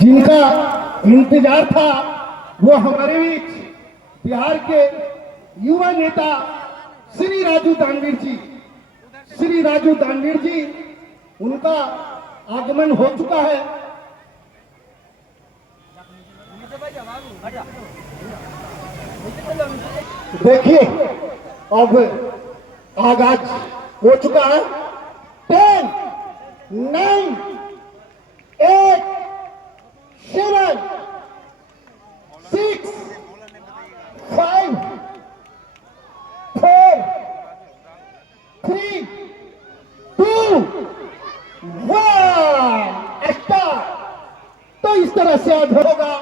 जिनका इंतजार था वो हमारे बीच बिहार के युवा नेता श्री राजू दानवीर जी, श्री राजू दानवीर जी, उनका आगमन हो चुका है। देखिए अब आगाज हो चुका है। 10, 9, 8, 7, 6, 5, 4, 3, 2, 1 स्टार्ट। तो इस तरह से आज होगा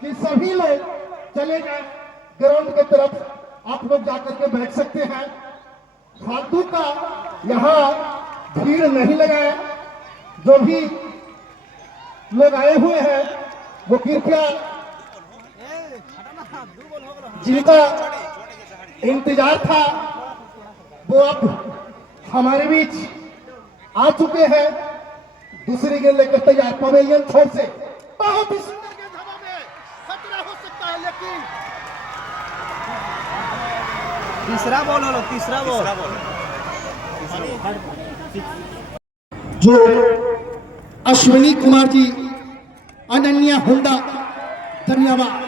कि सभी लोग चले जाए ग्राउंड की तरफ, आप लोग जाकर के बैठ सकते हैं। फालतू का यहाँ भीड़ नहीं लगाए। जो भी लोग आए हुए हैं वो कृपया, जिनका इंतजार था वो अब हमारे बीच आ चुके हैं। दूसरी गेंद लेकर तैयार पवेलियन छोर से। बहुत ही सुंदर गेंद हवा में, खतरा हो सकता है लेकिन तीसरा बॉल हो, तीसरा बॉल जो अश्विनी कुमार जी, अनन्या हुंडा, धन्यवाद।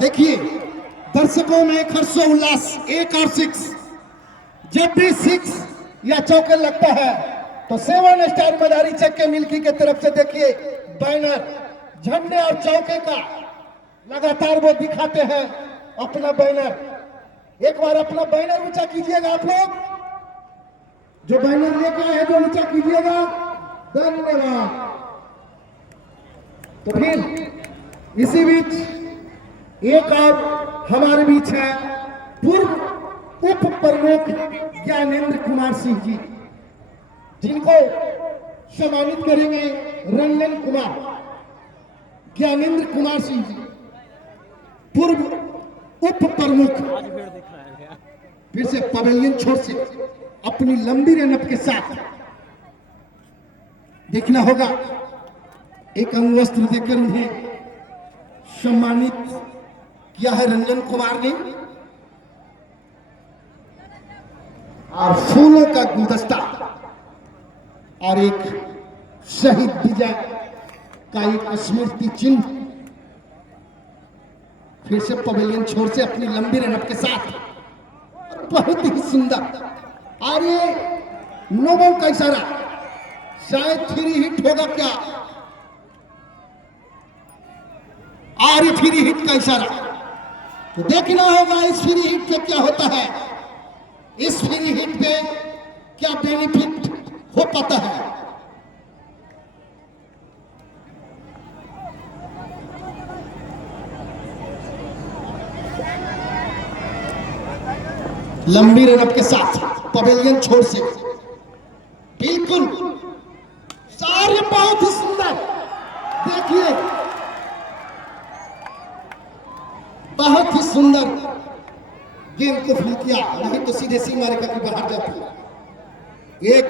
देखिए दर्शकों में हर्षोल्लास। 1 और 6, जब भी 6 या चौका लगता है तो 7 स्टार मदारी चक के मिल्की के तरफ से देखिए बैनर, झंडे और चौके का लगातार वो दिखाते हैं अपना बैनर। एक बार अपना बैनर ऊंचा कीजिएगा आप लोग, जो बैनर लेकर आए जो ऊंचा कीजिएगा। धन्यवाद। तो फिर इसी बीच एक और हमारे बीच है पूर्व उप प्रमुख ज्ञानेंद्र कुमार सिंह जी, जिनको सम्मानित करेंगे रंजन कुमार। ज्ञानेंद्र कुमार सिंह जी पूर्व उप प्रमुख, फिर से पवेलियन छोर से अपनी लंबी रनअप के साथ देखना होगा। एक अंगवस्त्र देकर उन्हें सम्मानित किया है रंजन कुमार ने, और फूलों का गुलदस्ता और एक शहीद विजय का एक स्मृति चिन्ह फिर से पवेलियन छोर से अपनी लंबी रनअप के साथ। बहुत ही सुंदर। और ये नो बॉल का इशारा, शायद 3 हिट होगा क्या, और ये 3 हिट का इशारा। तो देखना होगा इस 3 हिट पे क्या होता है, इस 3 हिट पे क्या बेनिफिट हो पाता है। लंबी रनअप के साथ पवेलियन छोर से बिल्कुल सारे बहुत ही सुंदर। देखिए बहुत ही सुंदर गेंद को फील किया, नहीं तो सीधे सीमा रेखा के बाहर जाती। एक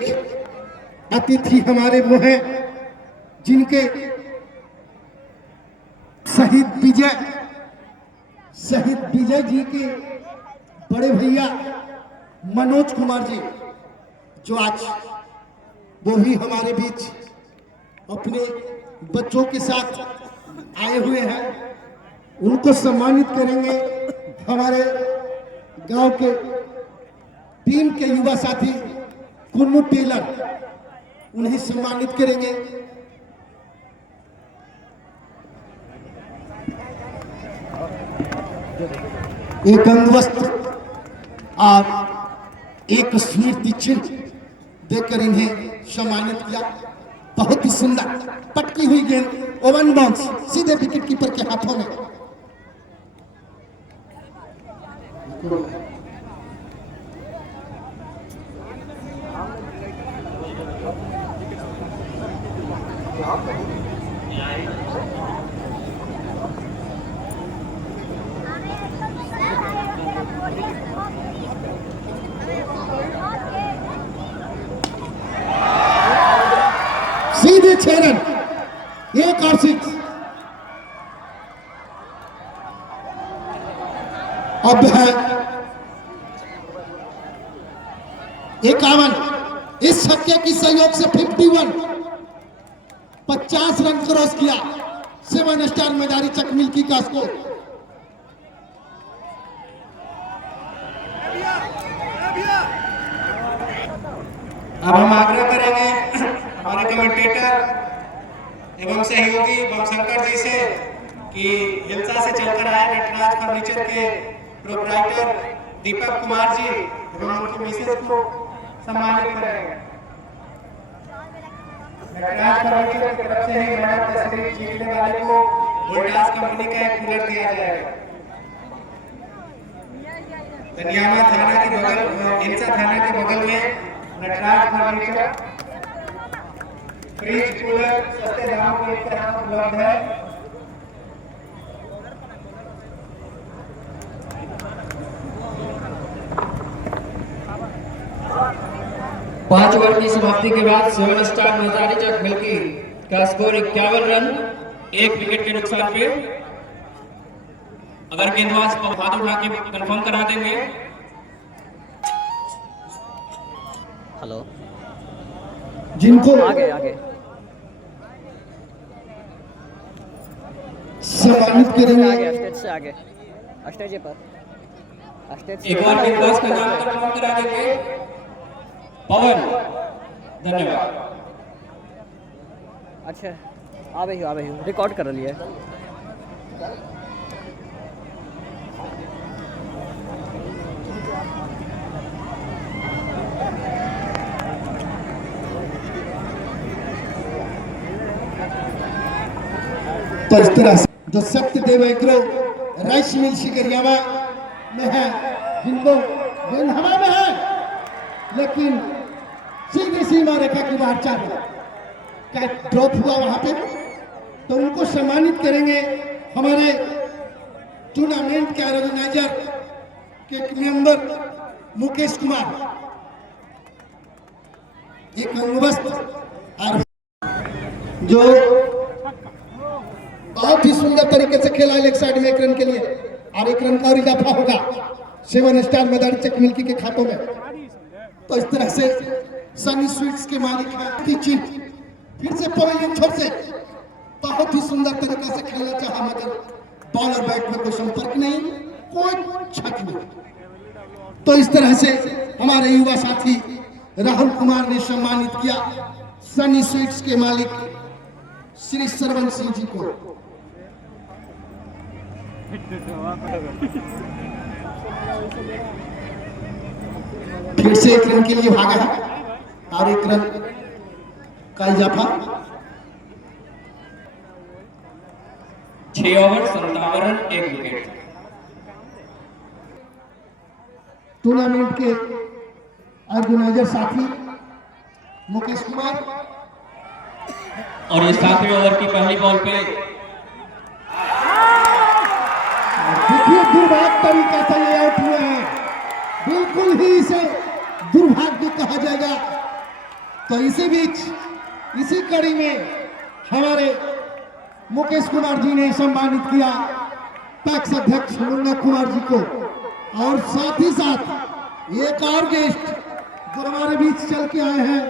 अतिथि हमारे वो हैं जिनके शहीद विजय जी के बड़े भैया मनोज कुमार जी, जो आज वो भी हमारे बीच अपने बच्चों के साथ आए हुए हैं। उनको सम्मानित करेंगे हमारे गांव के टीम के युवा साथी कुन्नू टेलर, उन्हें सम्मानित करेंगे। एक अंगवस्त्र और एक स्मृति चिन्ह देकर इन्हें सम्मानित किया। बहुत ही सुंदर पटकी हुई गेंद ओवन बाउंस सीधे विकेट कीपर के हाथों में। सीधे 6 रन एक और सिक्स। अब है 51। इस छक्के की सहयोग से 51 50 रन क्रॉस किया 7 स्टार मदारी चक मिल्की का स्कोर। अब हम आग्रह करेंगे हमारे कमेंटेटर एवं सहयोगी बमशंकर जी से कि हिलसा से चलकर आए नटराज फर्नीचर के प्रोप्राइटर दीपक कुमार जी एवं उनकी मिसेज को सम्मानित करेंगे। नटराज फर्नीचर की तरफ से ही मैन ऑफ द सीरीज जीतने वाले को वोल्टास कंपनी का एक कूलर दिया जाएगा। दनियामा थाना के बगल हिलसा थाना के बगल में नटराज फर्नीचर फ्रिज कूलर सस्ते दामों में उपलब्ध है। पांच ओवर की समाप्ति के बाद 7 स्टार मदारी चक मिल्की का स्कोर 51 रन 1 विकेट के नुकसान पे। अगर गेंदबाज को हाथ उठा के कंफर्म करा देंगे। हेलो जिनको आगे आगे सम्मानित आगे करेंगे। स्टेज से आगे स्टेज पर स्टेज से एक बार गेंदबाज का नाम कंफर्म करा देंगे। पवन, धन्यवाद। अच्छा आ रही हूँ रिकॉर्ड कर रही है। तो इस तरह से जो सत्यदेव एग्रो राइस मिल शिकरियावा में है, जिनको गेंद हवा में है लेकिन सीधी सीमा रेखा की बाहर का ड्रॉप हुआ वहां पे, तो उनको सम्मानित करेंगे हमारे टूर्नामेंट के ऑर्गेनाइजर के मेंबर मुकेश कुमार। एक अंगवस्त्र और जो बहुत ही सुंदर तरीके से खेला एक साइड में 1 रन के लिए, और 1 रन का और इजाफा होगा 7 स्टार मदारी चक मिल्की के खातों में। तो इस तरह से सनी स्वीट्स के मालिक हैं चीफ फिर से पवेलियन छोर से बहुत ही सुंदर तरीके से खेलना चाहा, मगर बॉल और बैट में कोई संपर्क नहीं, कोई छक नहीं। तो इस तरह से हमारे युवा साथी राहुल कुमार ने सम्मानित किया सनी स्वीट्स के मालिक श्री सरवन सिंह जी को। फिर से 1 रन के लिए भागा है और 1 रन का इजाफा। 6 ओवर 57 रन 1 विकेट। टूर्नामेंट के ऑर्गेनाइजर साथी मुकेश कुमार, और ये 7वें ओवर की पहली बॉल पे देखिए दुर्भाग्य तरीके से ये आउट हुए हैं, बिल्कुल ही इसे दुर्भाग्य कहा जाएगा। तो इसी बीच इसी कड़ी में हमारे मुकेश कुमार जी ने सम्मानित किया पैक्स अध्यक्ष मुन्ना कुमार जी को, और साथ ही साथ एक और गेस्ट जो हमारे बीच चल के आए हैं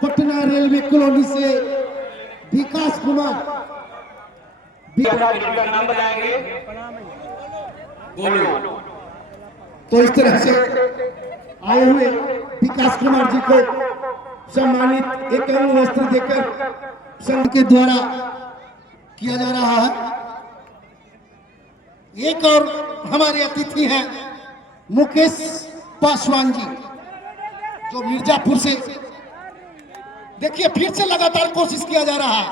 पटना रेलवे कॉलोनी से विकास कुमार। नाम बताएंगे गोलू। तो इस तरह से आए हुए विकास कुमार जी को सम्मानित एक अंग वस्त्र देकर संघ के द्वारा किया जा रहा है। एक और हमारे अतिथि हैं मुकेश पासवान जी, जो मिर्जापुर से, देखिए फिर से लगातार कोशिश किया जा रहा है,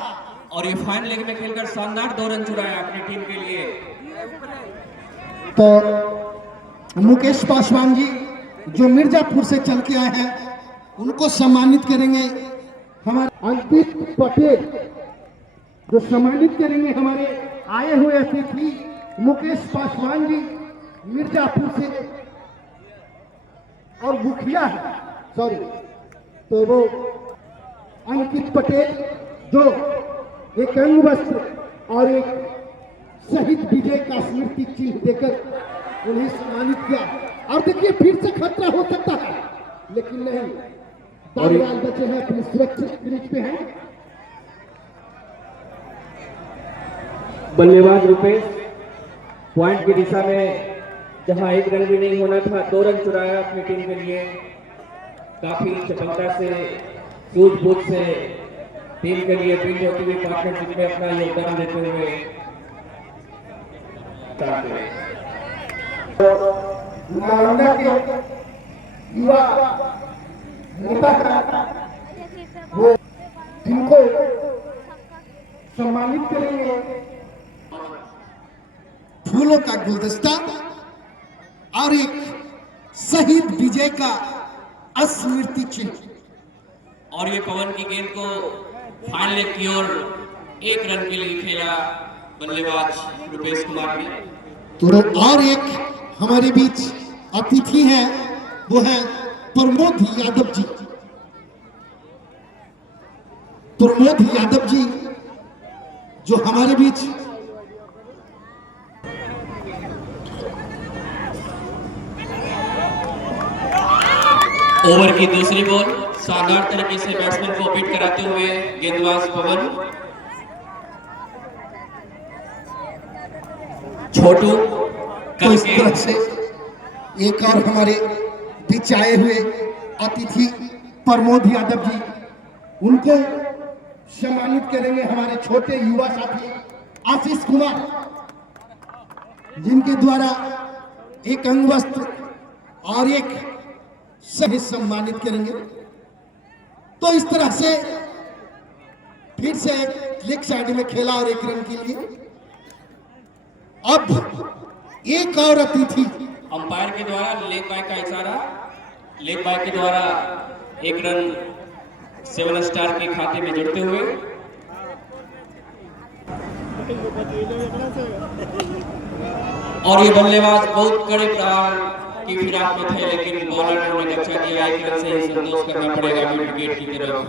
और ये फाइनल लेग में खेलकर शानदार 2 रन चुराया अपनी टीम के लिए। तो मुकेश पासवान जी जो मिर्जापुर से चल के आए हैं उनको सम्मानित करेंगे हमारे अंकित पटेल, जो सम्मानित करेंगे हमारे आए हुए अतिथि मुकेश पासवान जी मिर्जापुर से, और मुखिया है सॉरी, तो वो अंकित पटेल जो एक अंग वस्त्र और एक शहीद विजय का स्मृति चिन्ह देकर उन्हें सम्मानित किया। और देखिए फिर से खतरा हो सकता है, लेकिन नहीं, बाल बचे हैं, अपने सुरक्षित ब्रिज पे हैं। बल्लेबाज रुपेश पॉइंट की दिशा में, जहां एक रन भी नहीं होना था, 2 रन चुराया अपनी टीम के लिए। काफी चपलता से, सूझबूझ से टीम के लिए फील्ड होती हुई पार्टनरशिप में अपना योगदान देते हुए नालंदा के युवा नेता वो जिनको सम्मानित करेंगे, फूलों का गुलदस्ता और एक शहीद विजय का स्मृति चिन्ह। और ये पवन की गेंद को फाइनल की ओर 1 रन के लिए खेला बल्लेबाज रुपेश कुमार ने। तो और एक हमारे बीच अतिथि हैं, वो हैं प्रमोद यादव जी। प्रमोद यादव जी जो हमारे बीच ओवर की दूसरी बॉल शानदार तरीके से बैट्समैन को बीट कराते हुए गेंदबाज पवन छोटू तो इस तरह से एक और हमारे बीच आए हुए अतिथि प्रमोद यादव जी, उनको सम्मानित करेंगे हमारे छोटे युवा साथी आशीष कुमार, जिनके द्वारा एक अंग वस्त्र और एक सही सम्मानित करेंगे। तो इस तरह से फिर से एक लेग साइड में खेला और 1 रन के लिए। अब एक और अतिथि अंपायर के द्वारा लेग बाय का इशारा, लेग बाय के द्वारा 1 रन 7 स्टार के खाते में जुड़ते हुए। और ये बल्लेबाज बहुत कड़े प्रहार की फिराक में थे, लेकिन बॉलर ने अच्छा किया, 1 रन से संतोष करना पड़ेगा विकेट की तरफ।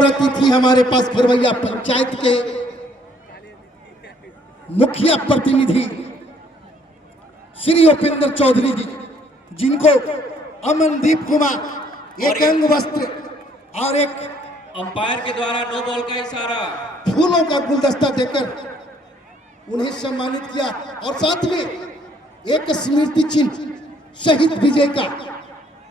अतिथि हमारे पास खरवैया पंचायत के मुखिया प्रतिनिधि श्री उपेंद्र चौधरी जी, जिनको अमनदीप कुमार एक अंग वस्त्र और एक अंपायर के द्वारा नो बॉल का इशारा, फूलों का गुलदस्ता देकर उन्हें सम्मानित किया, और साथ में एक स्मृति चिन्ह शहीद विजय का।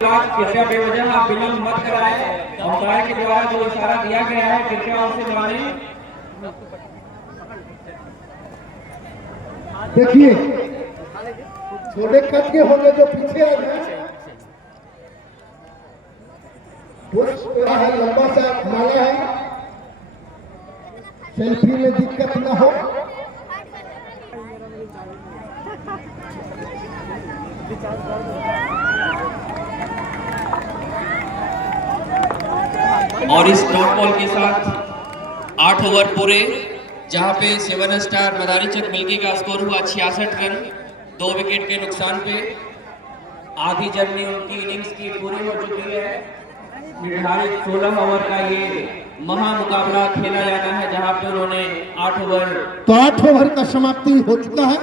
कृपया बेवजह आप विलंब मत कराएं, अंपायर के द्वारा जो इशारा दिया गया है कृपया उसे मानें। देखिए छोटे कद के होंगे जो पीछे आ गए, है लंबा सा माला है, सेल्फी में दिक्कत ना हो। और इस डॉट बॉल के साथ 8 ओवर पूरे, जहां पे 7 स्टार मदारीचक मिल्की का स्कोर हुआ 66 रन 2 विकेट के नुकसान पे। आधी जर्नी उनकी इनिंग्स की पूरी हो चुकी है। निर्धारित 16 ओवर का ये महा मुकाबला खेला जाना है, जहां पे उन्होंने 8 ओवर। तो 8 ओवर का समाप्ति हो चुका है।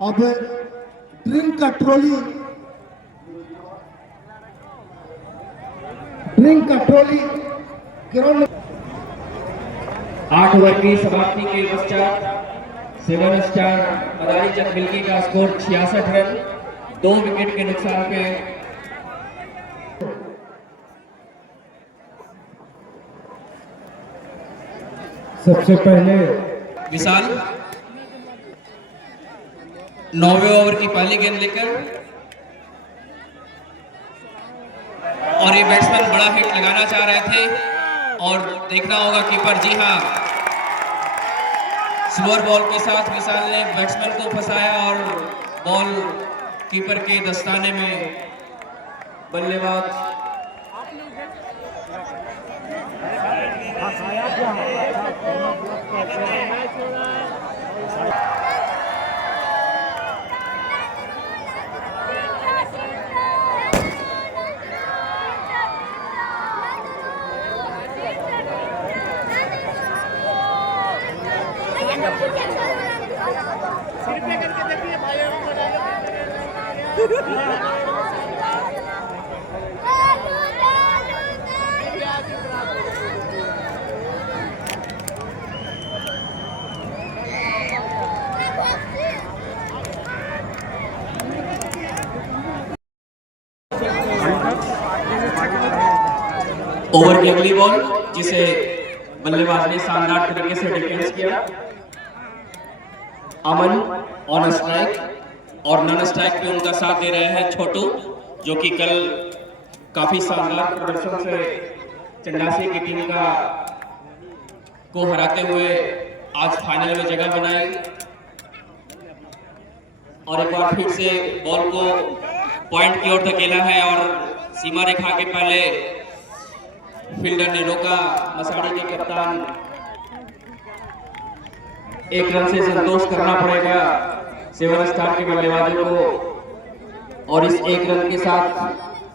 अब ड्रिंक का ट्रॉली, ग्राउंड 8 ओवर की समाप्ति के पश्चात 7 स्टार मदारीचक मिल्की का स्कोर 66 रन 2 विकेट के नुकसान पे। सबसे पहले विशाल 9वें ओवर की पहली गेंद लेकर, और ये बैट्समैन बड़ा हिट लगाना चाह रहे थे, और देखना होगा कीपर, जी हाँ, स्लोअर बॉल के साथ विशाल ने बैट्समैन को फंसाया और बॉल कीपर के दस्ताने में। बल्लेबाज ओवर की अगली बॉल जिसे बल्लेबाज ने शानदार तरीके से डिफेंस किया। अमन ऑन स्ट्राइक और नॉन स्ट्राइक पे उनका साथ दे रहे हैं छोटू, जो कि कल काफी शानदार प्रदर्शन से चंडासी की टीम को हराते हुए आज फाइनल में जगह बनाई। और एक बार फिर से बॉल को पॉइंट की ओर धकेला है और सीमा रेखा के पहले फील्डर ने रोका। मसाड़ी के कप्तान एक रन से संतोष करना पड़ेगा सेवन स्टार के बल्लेबाजों को। और इस एक रन के साथ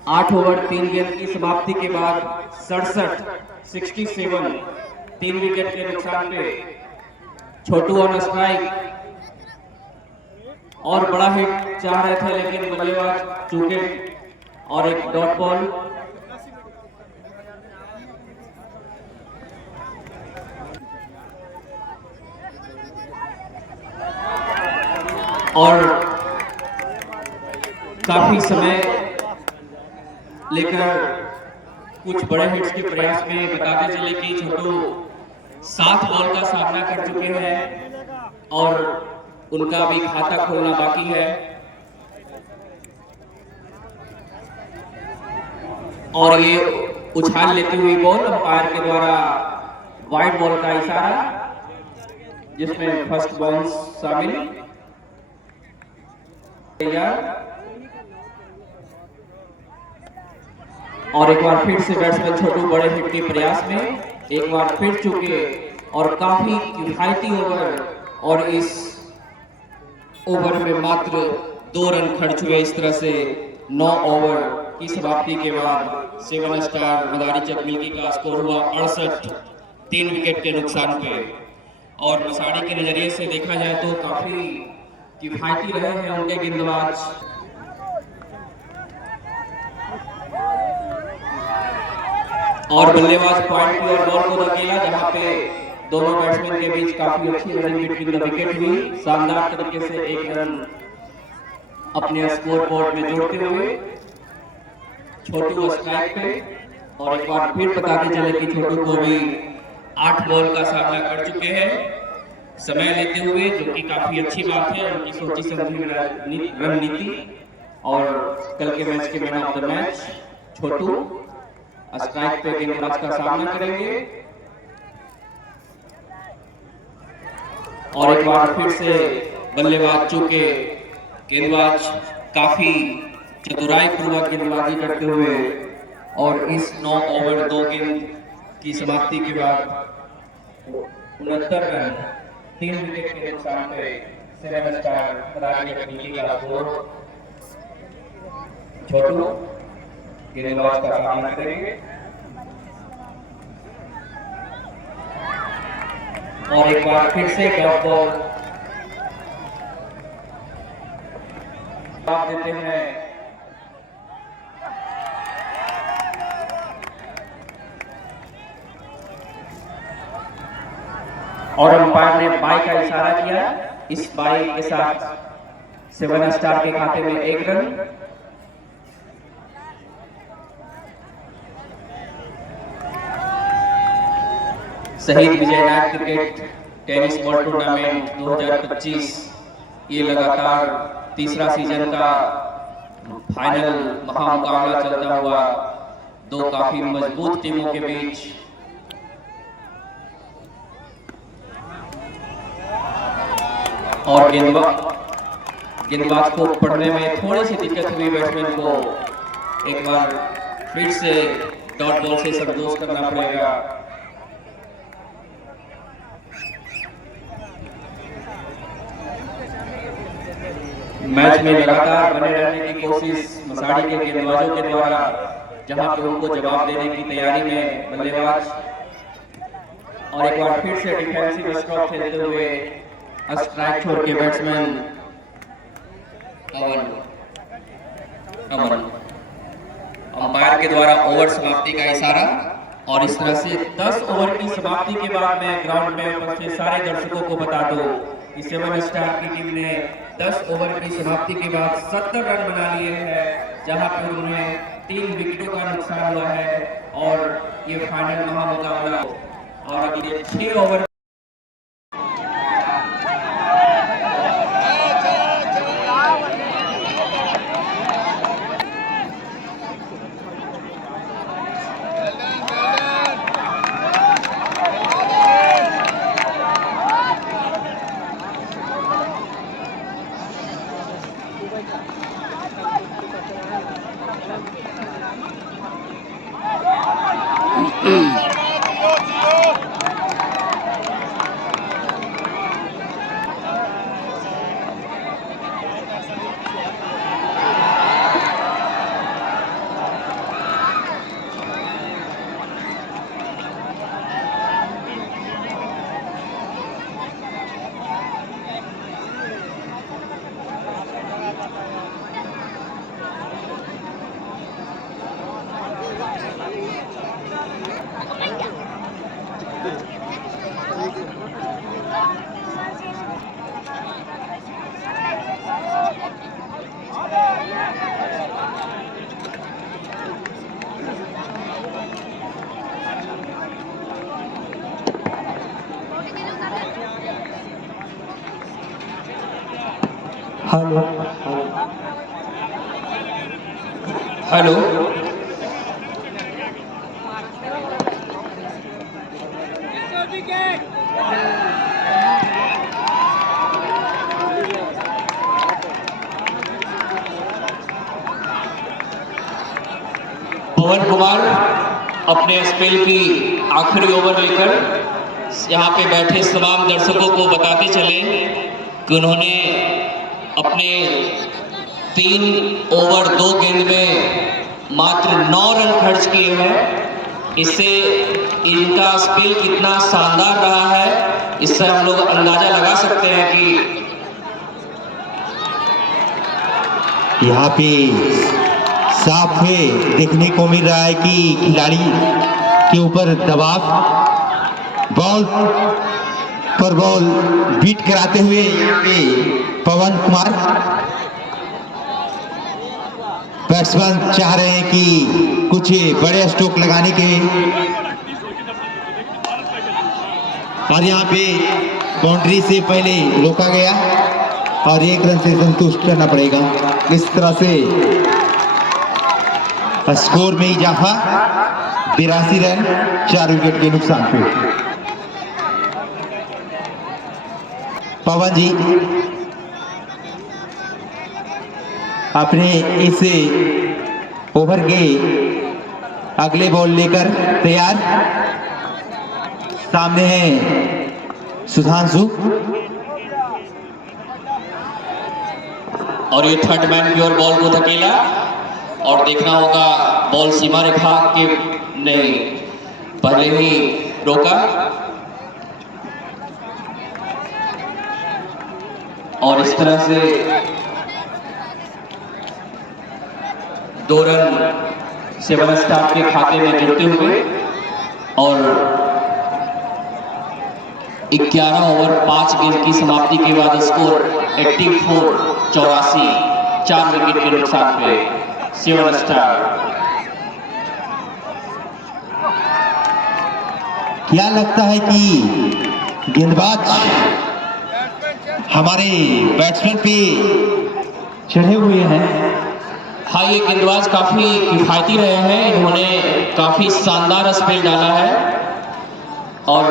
8 ओवर 3 गेंद की समाप्ति के बाद 67 3 विकेट के नुकसान पे छोटू ऑन स्ट्राइक और बड़ा हिट चाह रहे थे, लेकिन बल्लेबाज चूके और एक डॉट बॉल। और काफी समय लेकर कुछ बड़े हिट्स के प्रयास में बताते चले कि छोटू 7 बॉल का सामना कर चुके हैं और उनका भी खाता खोलना बाकी है। और ये उछाल लेती हुई बॉल अंपायर के द्वारा वाइड बॉल का इशारा, जिसमें फर्स्ट बाउंस शामिल। और एक बार फिर से बैट्समैन छोटू बड़े हिट के प्रयास में एक बार फिर चुके और काफी किफायती ओवर, और इस ओवर में मात्र 2 रन खर्च हुए। इस तरह से 9 ओवर की समाप्ति के बाद सेवन स्टार मदारी चक मिल्की का स्कोर हुआ 68 3 विकेट के नुकसान पे। और मसाड़ी के नजरिए से देखा जाए तो काफी किफायती रहे हैं उनके गेंदबाज। और बल्लेबाज पॉइंट की और बॉल को धकेला, जहां पे दोनों बैट्समैन के बीच काफी अच्छी रनिंग बिटवीन द विकेट हुई। शानदार तरीके से एक रन अपने स्कोर बोर्ड में जोड़ते हुए छोटू स्ट्राइक पे। और एक बार फिर बताते चले कि छोटू को भी 8 बॉल का सामना कर चुके हैं समय लेते हुए, जो कि काफी अच्छी बात है उनकी सोची समझी रणनीति। और कल के मैच के man of the match Chhotu strike पे गेंदबाज का सामना करेंगे। और एक बार फिर से बल्लेबाज चूके गेंदबाज काफी चतुराई पूर्वक गेंदबाजी करते हुए और इस 9 ओवर 2 गेंद की समाप्ति के बाद 69 रन 3 विकेट के नुकसान पे सेवन स्टार मदारी चक मिल्की का स्कोर। छोटू गेंदबाज का सामना करेंगे और एक बार फिर से डॉट बॉल देते हैं। और अंपायर ने बाई का इशारा किया। इस बाई के साथ सेवन स्टार के खाते में 1 रन। शहीद विजय नायक क्रिकेट टेनिस वर्ल्ड टूर्नामेंट 2025 ये लगातार तीसरा सीजन का फाइनल महामुकाबला चलता हुआ 2 काफी मजबूत टीमों के बीच। और गेंदबाज को पढ़ने में थोड़ी सी दिक्कत हुई बैट्समैन को। एक बार फिर से डॉट बॉल से संतोष करना पड़ेगा। मैच में लगातार बने रहने की कोशिश मसाड़ी के गेंदबाजों के द्वारा, जहां पे उनको जवाब देने की तैयारी में बल्लेबाज। और एक बार फिर से डिफेंसिव स्ट्रोक खेलते हुए स्ट्राइक छोड़ के बैट्समैन अमन अंपायर के द्वारा ओवर समाप्ति का इशारा। और इस तरह से 10 ओवर की समाप्ति के बाद मैं ग्राउंड में उपस्थित सारे दर्शकों को बता दूं कि 7 स्टार की टीम ने 10 ओवर की समाप्ति के बाद 70 रन बना लिए हैं, जहां पर उन्हें 3 विकेटों का नुकसान हुआ है और ये फाइनल महामुकाबला और अगले 6 ओवर हेलो पवन कुमार अपने स्पेल की आखिरी ओवर लेकर यहाँ पे बैठे तमाम दर्शकों को बताते चले कि उन्होंने अपने 3 ओवर 2 गेंद में मात्र 9 रन खर्च किए हैं। इससे इनका स्पेल कितना शानदार रहा है, इससे हम लोग अंदाजा लगा सकते हैं कि यहाँ पे साफ में देखने को मिल रहा है कि खिलाड़ी के ऊपर दबाव, बॉल पर बॉल बीट कराते हुए यहाँ पे पवन कुमार बैट्समैन चाह रहे हैं कि कुछ बड़े स्ट्रोक लगाने के, और यहाँ पे बाउंड्री से पहले रोका गया और 1 रन से संतुष्ट करना पड़ेगा। इस तरह से स्कोर में इजाफा 82 रन 4 विकेट के नुकसान पे। पवन जी अपने इस ओवर के अगले बॉल लेकर तैयार। सामने है सुधांशु और ये थर्ड मैन की ओर बॉल को धकेला और देखना होगा बॉल सीमा रेखा के नहीं पहले ही रोका और इस तरह से 2 रन 7 स्टार के खाते में जुड़ते हुए और 11 ओवर 5 गेंद की समाप्ति के बाद स्कोर 84-84 4 विकेट के नुकसान पे 7 स्टार। क्या लगता है कि गेंदबाज हमारे बैट्समैन पे चढ़े हुए हैं? हाँ, ये गेंदबाज काफी किफायती रहे हैं, इन्होंने काफी शानदार स्पेल डाला है और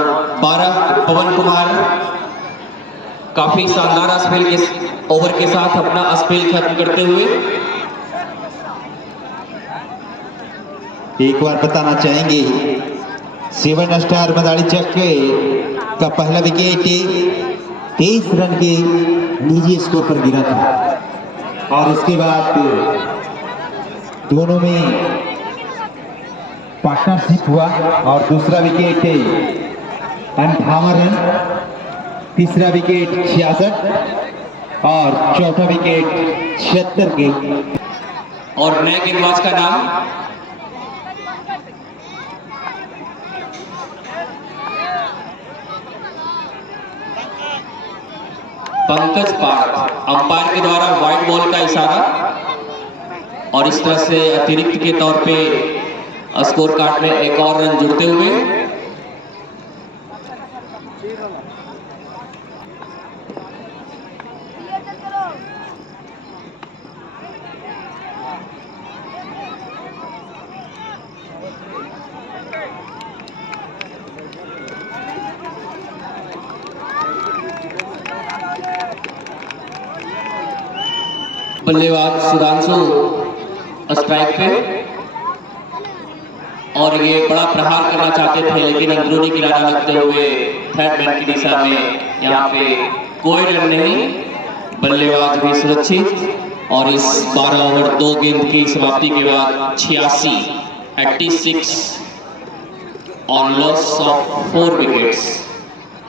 12 पवन कुमार काफी शानदार स्पेल के ओवर के साथ अपना स्पेल खत्म करते हुए एक बार बताना चाहेंगे 7 स्टार मदारी चक का पहला विकेट 23 रन के निजी स्कोर पर गिरा था और उसके बाद दोनों में पार्टनरशिप हुआ और दूसरा विकेट 58 रन, तीसरा विकेट 66 और चौथा विकेट 76 के। और नए गेंदबाज का नाम पंकज पाठ। अंपायर के द्वारा व्हाइट बॉल का इशारा और इस तरह से अतिरिक्त के तौर पे स्कोर कार्ड में एक और रन जुड़ते हुए। बल्लेबाज सुधांशु स्ट्राइक पे और ये बड़ा प्रहार करना चाहते थे, लेकिन अंदरूनी किनारा लगते हुए थर्ड मैन की दिशा में यहाँ पे कोई रन नहीं। बल्लेबाज भी सुरक्षित और इस 12 ओवर 2 गेंद की समाप्ति के बाद 86 on loss of 4 wickets,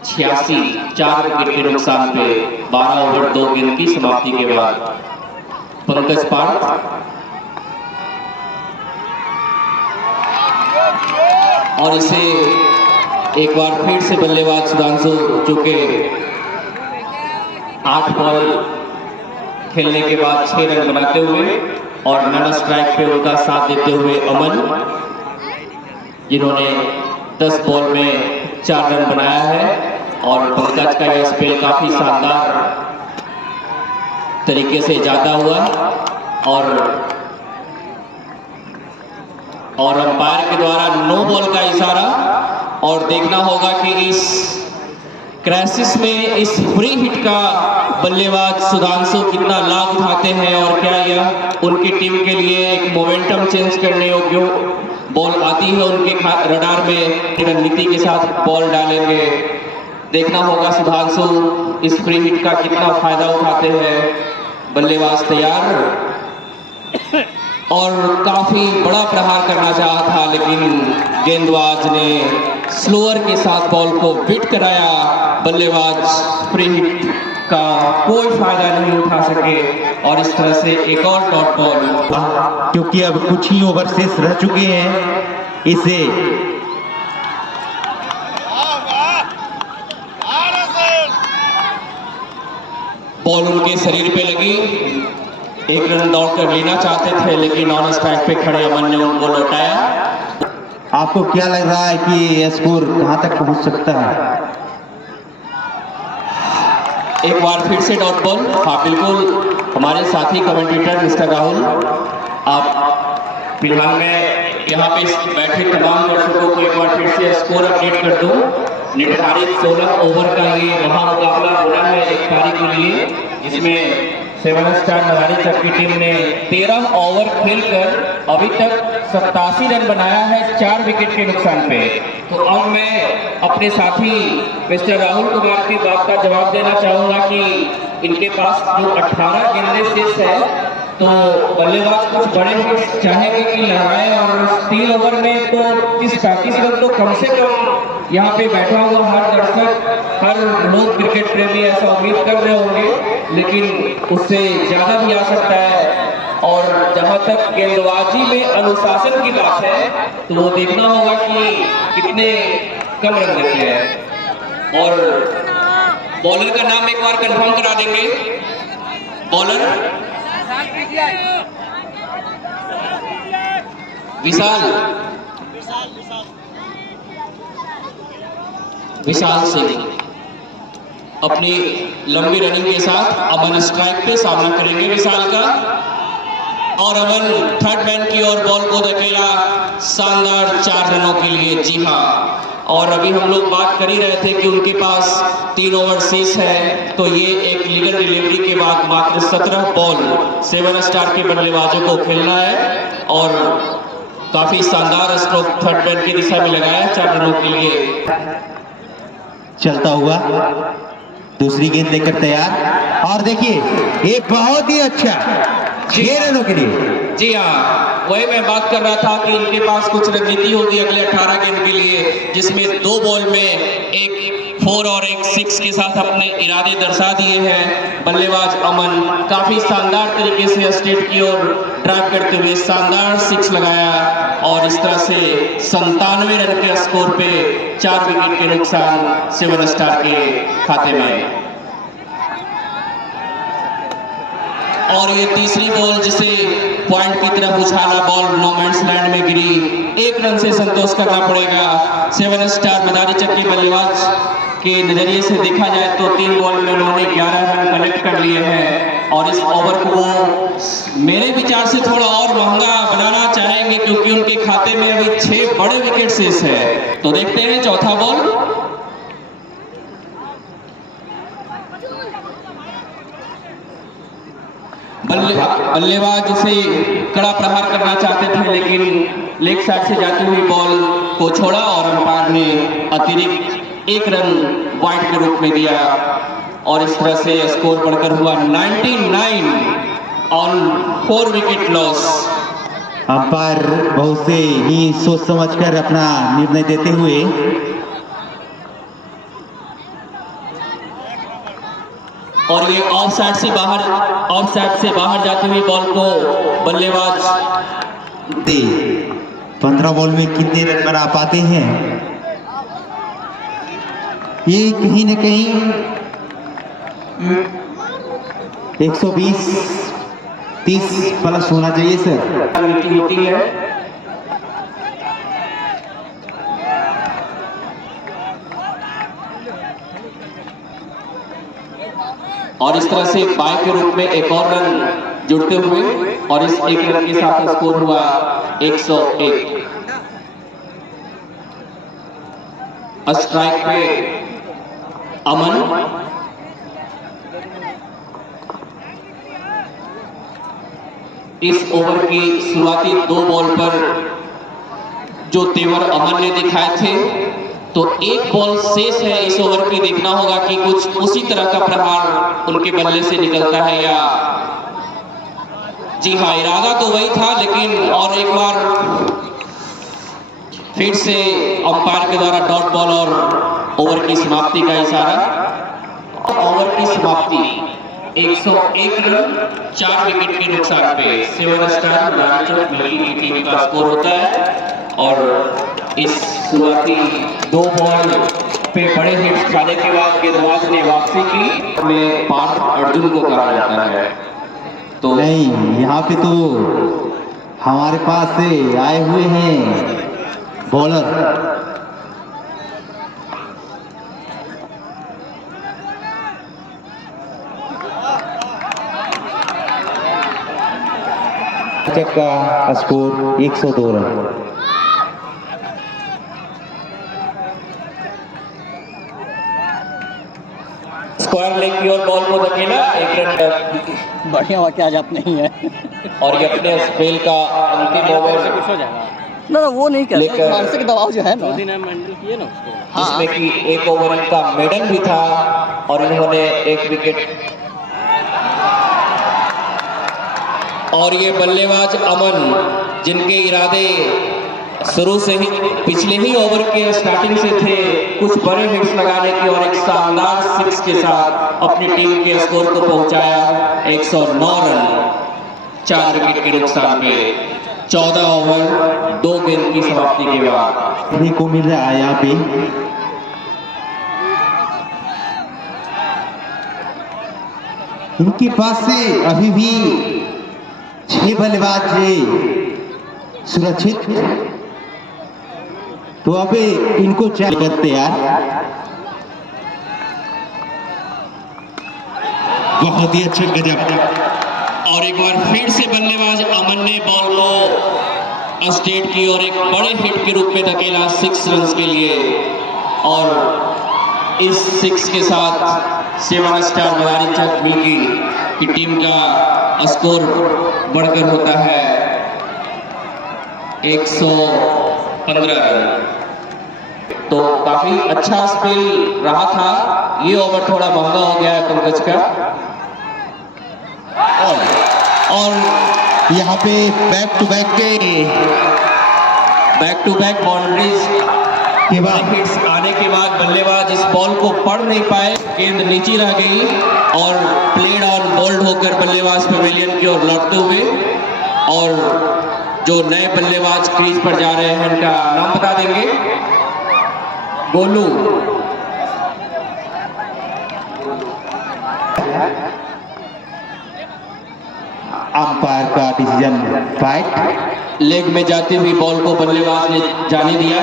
86 4 wicket के नुकसान पे 12 ओवर 2 गेंद की समाप्ति के बाद पंकज पाठ और इसे एक बार फिर से बल्लेबाज सुधांशु, चूंकि 8 बॉल खेलने के बाद 6 रन बनाते हुए और नन स्ट्राइक पे उनका साथ देते हुए अमन, जिन्होंने 10 बॉल में 4 रन बनाया है। और पंकज का यह स्पेल काफी शानदार तरीके से जाता हुआ और अंपायर के द्वारा नो बॉल का इशारा। और देखना होगा कि इस क्राइसिस में इस फ्री हिट का बल्लेबाज सुधांशु कितना लाभ उठाते हैं और क्या यह उनकी टीम के लिए एक मोमेंटम चेंज करने योग्य बॉल आती है उनके रडार में, रणनीति के साथ बॉल डालेंगे। देखना होगा सुधांशु इस फ्री हिट का कितना फायदा उठाते हैं। बल्लेबाज तैयार और काफी बड़ा प्रहार करना चाहा था, लेकिन गेंदबाज ने स्लोअर के साथ बॉल को बीट कराया। बल्लेबाज फ्री हिट का कोई फायदा नहीं उठा सके और इस तरह से एक और डॉट बॉल। क्योंकि अब कुछ ही ओवर शेष रह चुके हैं, इसे बॉल उनके शरीर पे लगी, एक रन दौड़ कर लेना चाहते थे, लेकिन ऑन स्ट्राइक पे खड़े अमन ने उनको लौटाया। आपको क्या लग रहा है कि यह स्कोर कहां तक पहुंच सकता है? एक बार फिर से डॉट बॉल। हाँ बिल्कुल, हमारे साथी कमेंटेटर मिस्टर राहुल, आप फिलहाल मैं यहाँ पे बैठे तमाम दर्शकों को एक बार फिर से स्कोर अपडेट कर दूं। निर्धारित 16 ओवर का ये महामुकाबला होना है 1 तारीख के लिए, जिसमें 7 स्टार मदारी चक की टीम ने 13 ओवर खेलकर अभी तक 87 रन बनाया है 4 विकेट के नुकसान पे। तो अब मैं अपने साथी मिस्टर राहुल कुमार की बात का जवाब देना चाहूंगा कि इनके पास जो 18 गेंदें शेष है, तो बल्लेबाज कुछ बड़े हिट्स चाहेंगे कि लहराएं और 3 ओवर में तो 30-35 रन तो कम से कम यहाँ पे बैठा हुआ हर दर्शक, हर लोग क्रिकेट प्रेमी ऐसा उम्मीद कर रहे होंगे, लेकिन उससे ज़्यादा भी आ सकता है। और जहाँ तक गेंदबाजी में अनुशासन की बात है, तो वो देखना होगा कि कितने कम रन रखे हैं। और बॉलर का नाम एक बार कंफर्म करा देंगे। बॉलर विशाल सिंह अपनी लंबी रनिंग के साथ अमन स्ट्राइक पे सामना करेंगे विशाल का। और अमन थर्ड मैन की ओर बॉल को धकेला शानदार 4 रनों के लिए। जी हाँ, और अभी हम लोग बात कर ही रहे थे कि उनके पास 3 ओवर शेष है, तो ये एक लीगल डिलीवरी के बाद मात्र 17 बॉल 7 स्टार के बल्लेबाजों को खेलना है और काफी शानदार स्ट्रोक थर्ड मैन की दिशा में लगाया 4 रनों के लिए। चलता हुआ दूसरी गेंद लेकर तैयार, और देखिए ये बहुत ही अच्छा 6 रनों के लिए। जी हाँ, वही मैं बात कर रहा था कि इनके पास कुछ रणनीति होगी अगले 18 गेंद के लिए, जिसमें 2 बॉल में एक 4 और एक 6 के साथ अपने इरादे दर्शा दिए हैं। बल्लेबाज अमन काफी शानदार तरीके से स्टेट की ओर ड्राइव करते हुए शानदार 6 लगाया और इस तरह से 97 रन के स्कोर पे 4 विकेट के नुकसान 7 स्टार के खाते में। और ये तीसरी बॉल जिसे पॉइंट की तरफ उछाला, बॉल नो मैंस लैंड में गिरी, 1 रन से संतोष करना पड़ेगा। 7 स्टार मदारी चक्की बल्लेबाज के नजरिए से देखा जाए तो 3 बॉल में उन्होंने 11 रन कलेक्ट कर लिए हैं और इस ओवर को मेरे विचार से थोड़ा और महंगा बनाना चाहेंगे क्योंकि उनके खाते में अभी 6 बड़े विकेट शेष है। तो देखते हैं चौथा बॉल। बल्लेबाज उसे कड़ा प्रहार करना चाहते थे लेकिन लेग साइड से जाती हुई बॉल को छोड़ा और अंपायर ने अतिरिक्त 1 रन वाइड के रूप में दिया और इस तरह से स्कोर बढ़कर हुआ 99 ऑन 4 विकेट लॉस। अंपायर बहुत से ही सोच समझकर अपना निर्णय देते हुए और ये ऑफ साइड से बाहर जाती हुई बॉल को बल्लेबाज 15 बॉल में कितने रन बना पाते हैं, ये कहीं न कहीं 120-30 प्लस होना चाहिए सर। होती है और इस तरह से बाय के रूप में एक और रन जुड़ते हुए और इस 1 रन के साथ स्कोर हुआ 101। स्ट्राइक पे अमन, इस ओवर की शुरुआती 2 बॉल पर जो तेवर अमन ने दिखाए थे तो 1 बॉल शेष है इस ओवर की। देखना होगा कि कुछ उसी तरह का प्रहार उनके बल्ले से निकलता है या जी हाँ, इरादा तो वही था लेकिन और एक बार फिर से अंपायर के द्वारा डॉट बॉल और ओवर की समाप्ति का इशारा। ओवर की समाप्ति 101 रन 4 विकेट के नुकसान पे 7 स्टार मिल्की की टीम का स्कोर होता है और इस शुरुआती 2 बॉल पे बड़े हिट खाने के बाद गेंदबाज ने वापसी की में पार्थ अर्जुन को कहा जाता है। तो नहीं, यहाँ पे तो हमारे पास से आए हुए हैं बॉलर का स्कोर 102 रन। स्क्वायर लेग की ओर बॉल को धकेला, 1 रन बढ़िया हुआ कि आज आप नहीं है। और ये अपने स्पेल का अंतिम ओवर कुछ हो जाएगा ना वो नहीं कर लेकर मानसिक दबाव जो है ना, हैंडल किए ना उसको, जिसमें कि 1 ओवर का मेडल भी था और इन्होंने 1 विकेट। और ये बल्लेबाज अमन जिनके इरादे शुरू से ही पिछले ही ओवर के स्टार्टिंग से थे कुछ बड़े हिट्स लगाने की और एक शानदार 6 के साथ अपनी टीम के स्कोर को पहुंचाया 109 रन 4 विकेट के नुकसान पे 14 ओवर 2 गेंद की समाप्ति के बाद। देखने को मिल रहा है यहाँ पे इनके पास से अभी भी 6 बल्लेबाज सुरक्षित, तो अब इनको चेक करते यार। बहुत ही अच्छा गजब। और एक बार फिर से बल्लेबाज अमन ने बॉल को स्टेट की और एक बड़े हिट के रूप में धकेला 6 रन के लिए और इस 6 के साथ 7 स्टार मदारी चक मिल्की की टीम का स्कोर बढ़कर होता है 115 रन। तो काफी अच्छा स्पेल रहा था, ये ओवर थोड़ा महंगा हो गया है पंकज का। और यहाँ पे बैक टू बैक बाउंड्रीज के बाद हिट्स आने के बाद बल्लेबाज इस बॉल को पढ़ नहीं पाए, गेंद नीचे रह गई और प्लेड ऑन बोल्ड होकर बल्लेबाज पवेलियन की ओर लौटते हुए। और जो नए बल्लेबाज क्रीज पर जा रहे हैं उनका नाम बता देंगे। गोलू, अंपायर का डिसीजन फाइट। लेग में जाती हुई बॉल को बल्लेबाज ने जाने दिया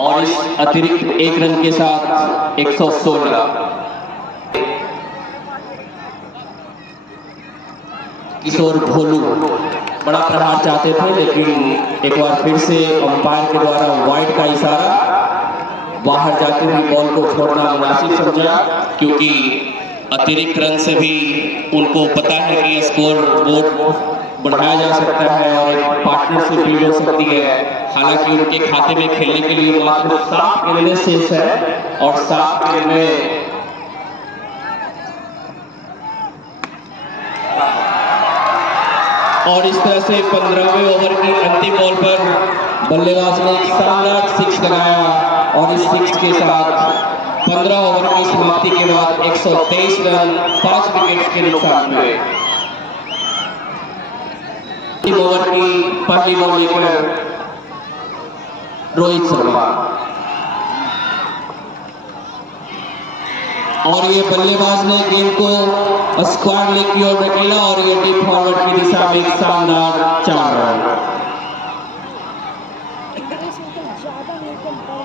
और इस अतिरिक्त 1 रन के साथ 116। किशोर भोलू बड़ा प्रहार चाहते थे, लेकिन एक बार फिर से अंपायर के द्वारा वाइड का इशारा, बाहर जाती हुई बॉल को छोड़ना मुनासिब समझा, क्योंकि अतिरिक्त रन से भी उनको पता है कि स्कोर बोर्ड बढ़ाया जा सकता है और एक पार्टनरशिप भी हो सकती है। हालांकि उनके खाते में खेलने के लिए मात्र 7 गेंदें शेष है और 7 गेंदें और इस तरह से 15वें ओवर की अंतिम बॉल पर बल्लेबाज ने एक शानदार 6 लगाया और इस 6 के साथ 15 ओवर की समाप्ति के बाद 123 रन 5 विकेट के नुकसान हुए। ओवर की पहली बॉल पर रोहित शर्मा और ये बल्लेबाज ने गेंद को स्क्वायर लेग की ओर धकेला और ये डीप फॉरवर्ड की दिशा में एक शानदार 4 रन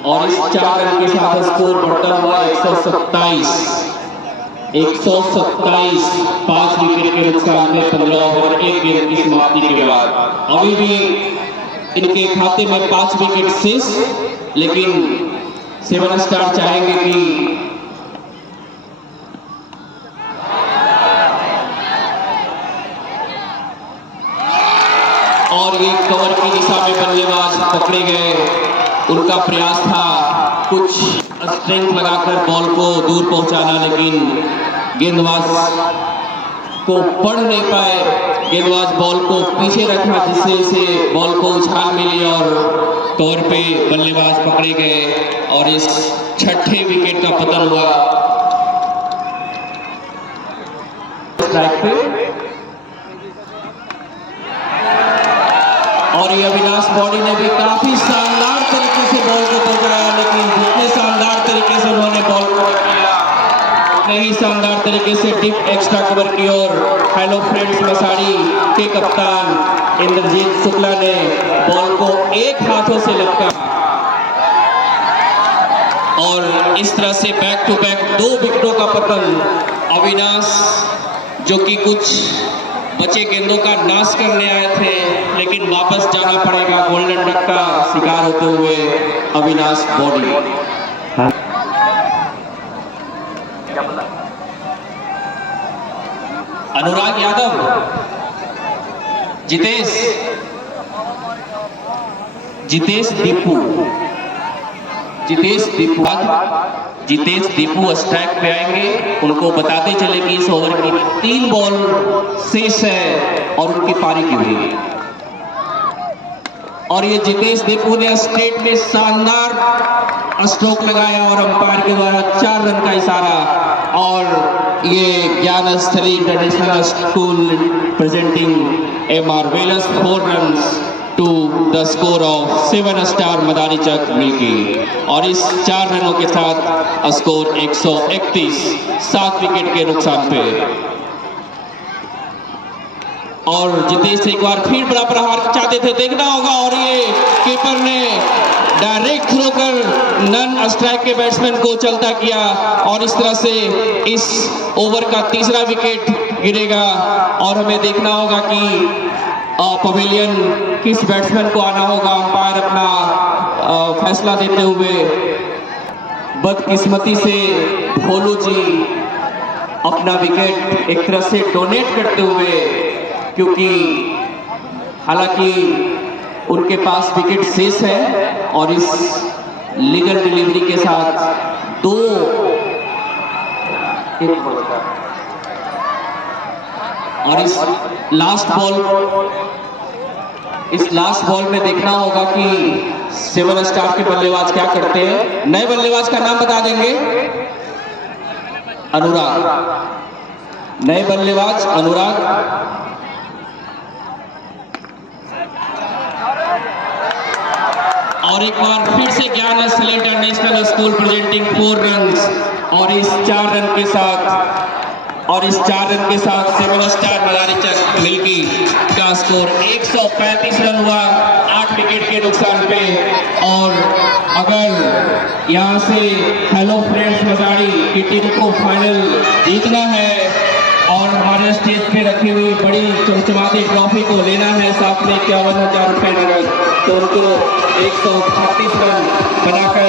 और इस 4 रन के साथ स्कोर बढ़ता हुआ 127 5 विकेट के नुकसान में 15 ओवर 1 गेंद की समाप्ति के बाद। अभी भी इनके खाते में 5 विकेट शेष, लेकिन 7 स्टार चाहेंगे कि और ये कवर की दिशा में बल्लेबाज पकड़े गए। उनका प्रयास था कुछ स्ट्रेंथ लगाकर बॉल को दूर पहुंचाना, लेकिन गेंदबाज को पढ़ नहीं पाए। गेंदबाज बॉल को पीछे रखा जिससे इसे बॉल को उछाल मिली और तौर पे बल्लेबाज पकड़े गए और इस 6ठे विकेट का पतन हुआ। स्ट्राइक पे और ये अविनाश बॉडी ने भी काफी शानदार तरीके से बॉल को पहुंचाया, लेकिन जितने शानदार तरीके से उन्होंने बॉल को किया उतने ही शानदार तरीके से डीप एक्स्ट्रा कवर की ओर हेलो फ्रेंड्स मसाड़ी के कप्तान इंद्रजीत शुक्ला ने बॉल को एक हाथों से लपका और इस तरह से बैक टू बैक 2 विकेटों का पतन। अविनाश जो कि कुछ बचे गेंदों का नाश करने आए थे, लेकिन वापस जाना पड़ेगा गोल्डन डक का शिकार होते हुए अविनाश बॉडी। अनुराग यादव, जितेश दीपू स्ट्राइक पे आएंगे। उनको बताते चले कि इस ओवर की 3 बॉल शेष है और उनकी पारी की हुई और ये जितेश दीपू ने स्ट्रेट में शानदार स्ट्रोक लगाया और अंपायर के द्वारा 4 रन का इशारा और ये Gyan Sthali international school presenting a marvellous 4 runs to the score of 7 star मदारी चक मिल्की और इस 4 रनों के साथ स्कोर 131 7 विकेट के नुकसान पे। और जितेश एक बार फिर बड़ा प्रहार चाहते थे, देखना होगा और ये कीपर ने डायरेक्ट थ्रो कर नन स्ट्राइक के बैट्समैन को चलता किया और इस तरह से इस ओवर का तीसरा विकेट गिरेगा और हमें देखना होगा कि पवेलियन किस बैट्समैन को आना होगा। अंपायर अपना फैसला देते हुए बदकिस्मती से भोलू जी अपना विकेट एक तरह से डोनेट करते हुए, क्योंकि हालांकि उनके पास विकेट शेष है और इस लीगल डिलीवरी के साथ 2 और इस लास्ट बॉल में देखना होगा कि 7 स्टार के बल्लेबाज क्या करते हैं। नए बल्लेबाज का नाम बता देंगे, अनुराग। नए बल्लेबाज अनुराग। और एक बार फिर से ज्ञान Slater national school presenting 4 runs और इस 4 रन के साथ 7 स्टार मदारीचक मिल्की का स्कोर 135 रन हुआ 8 विकेट के नुकसान पे। और अगर यहाँ से हेलो फ्रेंड्स मदारी की टीम को फाइनल जीतना है और हमारे स्टेज पे रखी हुई बड़ी चमचमाती ट्रॉफी को लेना है, साथ में 51,000 रुपये नगद, तो उनको 136 रन बनाकर